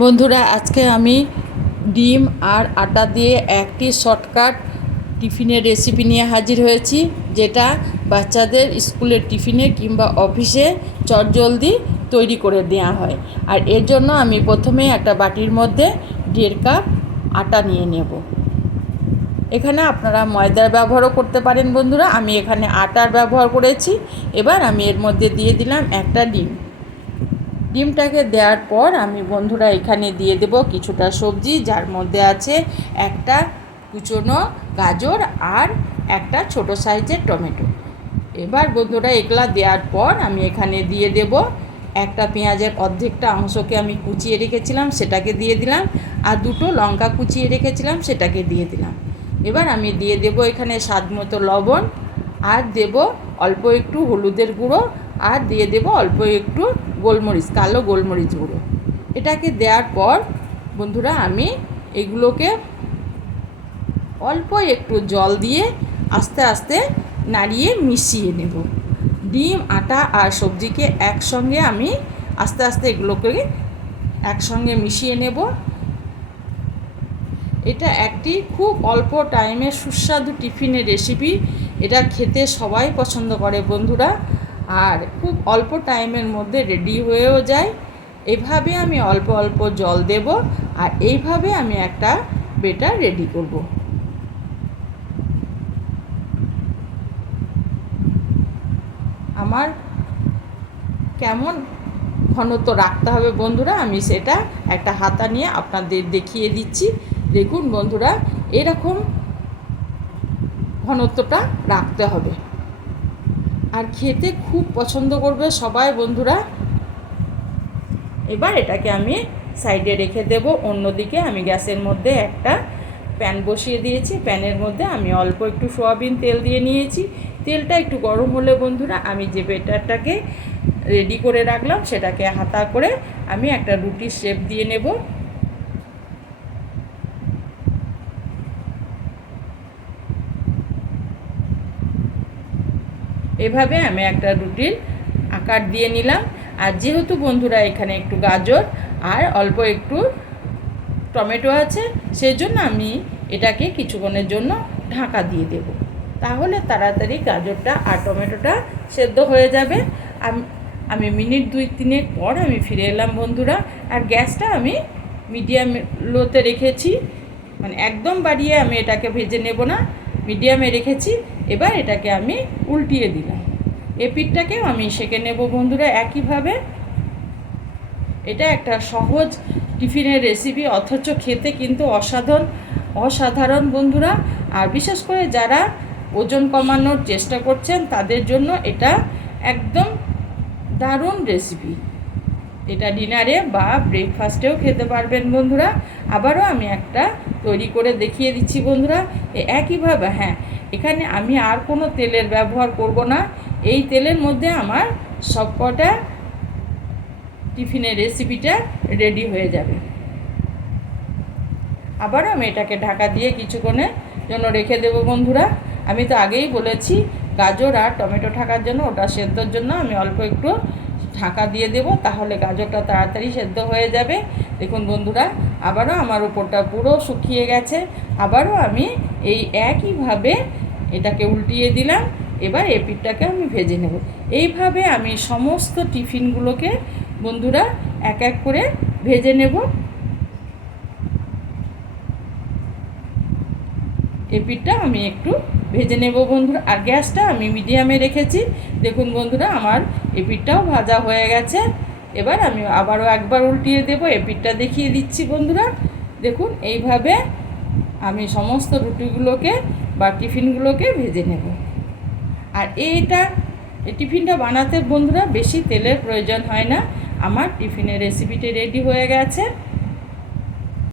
বন্ধুরা, আজকে আমি ডিম আর আটা দিয়ে একটি শর্টকাট টিফিনের রেসিপি নিয়ে হাজির হয়েছি, যেটা বাচ্চাদের স্কুলের টিফিনে কিংবা অফিসে চটজলদি তৈরি করে দেওয়া হয়। আর এর জন্য আমি প্রথমে একটা বাটির মধ্যে দেড় কাপ আটা নিয়ে নেব। এখানে আপনারা ময়দার ব্যবহারও করতে পারেন বন্ধুরা, আমি এখানে আটার ব্যবহার করেছি। এবার আমি এর মধ্যে দিয়ে দিলাম একটা ডিম। ডিমটাকে দেওয়ার পর আমি বন্ধুরা এখানে দিয়ে দেব কিছুটা সবজি, যার মধ্যে আছে একটা কুচনো গাজর আর একটা ছোট সাইজের টমেটো। এবার বন্ধুরা এগুলা দেওয়ার পর আমি এখানে দিয়ে দেব একটা পেঁয়াজের অর্ধেকটা অংশকে আমি কুচিয়ে রেখেছিলাম, সেটাকে দিয়ে দিলাম আর দুটো লঙ্কা কুচিয়ে রেখেছিলাম, সেটাকে দিয়ে দিলাম। এবার আমি দিয়ে দেব এখানে স্বাদ মতো লবণ আর দেব অল্প একটু হলুদের গুঁড়ো আর দিয়ে দেব অল্প একটু গোলমরিচ, কালো গোলমরিচ গুঁড়ো। এটাকে দেওয়ার পর বন্ধুরা আমি এগুলোকে অল্প একটু জল দিয়ে আস্তে আস্তে নাড়িয়ে মিশিয়ে নেব। ডিম, আটা আর সবজিকে একসঙ্গে আমি আস্তে আস্তে এগুলোকে একসঙ্গে মিশিয়ে নেব। এটা একটি খুব অল্প টাইমে সুস্বাদু টিফিনের রেসিপি। এটা খেতে সবাই পছন্দ করে বন্ধুরা। আর খুব অল্প টাইমের মধ্যে রেডি হয়েও যায়। এভাবে আমি অল্প অল্প জল দেব আর এইভাবে আমি একটা বেটার রেডি করব। আমার কেমন ঘনত্ব রাখতে হবে বন্ধুরা, আমি সেটা একটা হাতা নিয়ে আপনাদের দেখিয়ে দিচ্ছি। দেখুন বন্ধুরা, এরকম ঘনত্বটা রাখতে হবে। আর খেতে খুব পছন্দ করবে সবাই বন্ধুরা। এবার এটাকে আমি সাইডে রেখে দেব, অন্যদিকে আমি গ্যাসের মধ্যে একটা প্যান বসিয়ে দিয়েছি। প্যানের মধ্যে আমি অল্প একটু সোয়াবিন তেল দিয়ে নিয়েছি। তেলটা একটু গরম হলে বন্ধুরা, আমি যে বেটারটাকে রেডি করে রাখলাম, সেটাকে হাতা করে আমি একটা রুটির শেপ দিয়ে নেব। এভাবে আমি একটা রুটির আকার দিয়ে নিলাম। আর যেহেতু বন্ধুরা এখানে একটু গাজর আর অল্প একটু টমেটো আছে সেই জন্য আমি এটাকে কিছুক্ষণের জন্য ঢাকা দিয়ে দেব। তাহলে তাড়াতাড়ি গাজরটা আর টমেটোটা সেদ্ধ হয়ে যাবে। আমি মিনিট দুই তিনের পর আমি ফিরে এলাম বন্ধুরা। আর গ্যাসটা আমি মিডিয়াম লোতে রেখেছি। মানে একদম বাড়িয়ে আমি এটাকে ভেজে নেব না। মিডিয়ামে রেখেছি। এবার এটাকে আমি উল্টিয়ে দিলাম। এ পিঠটাকেও আমি সেঁকে নেব বন্ধুরা, একইভাবে। এটা একটা সহজ টিফিনের রেসিপি অথচ খেতে কিন্তু অসাধারণ অসাধারণ বন্ধুরা। আর বিশেষ করে যারা ওজন কমানোর চেষ্টা করছেন, তাদের জন্য এটা একদম দারুণ রেসিপি এটা ডিনারে বা ব্রেকফাস্টেও খেতে পারবেন বন্ধুরা। আবারও আমি একটা তৈরি করে দেখিয়ে দিচ্ছি বন্ধুরা। একইভাবে হ্যাঁ এখানে আমি আর কোনো তেলের ব্যবহার করব না। এই তেলের মধ্যে আমার সবকটা টিফিনের রেসিপিটা রেডি হয়ে যাবে। আবার আমি এটাকে ঢাকা দিয়ে কিছুক্ষণের জন্য রেখে দেবো বন্ধুরা। আমি তো আগেই বলেছি, গাজর আর টমেটো ঠাকার জন্য ওটা সেদ্ধর জন্য আমি অল্প একটু ঢাকা দিয়ে দেব, তাহলে গাজরটা তাড়াতাড়ি সেদ্ধ হয়ে যাবে। দেখুন বন্ধুরা, আবারও আমার ওপরটা পুরো শুকিয়ে গেছে। আবারও আমি এই একইভাবে এটাকে উল্টিয়ে দিলাম, এবার এপিটটাকে আমি ভেজে নেব। এইভাবে আমি সমস্ত টিফিনগুলোকে বন্ধুরা এক এক করে ভেজে নেব। এই পিঠটা আমি একটু ভেজে নেব বন্ধুরা। আর গ্যাসটা আমি মিডিয়ামে রেখেছি। দেখুন বন্ধুরা, আমার এই পিঠটাও ভাজা হয়ে গেছে। এবার আমি আবারও একবার উল্টিয়ে দেবো। এই পিঠটা দেখিয়ে দিচ্ছি বন্ধুরা। দেখুন, এইভাবে আমি সমস্ত রুটিগুলোকে বা টিফিনগুলোকে ভেজে নেব। আর এইটা, এই টিফিনটা বানাতে বন্ধুরা বেশি তেলের প্রয়োজন হয় না। আমার টিফিনের রেসিপিটি রেডি হয়ে গেছে।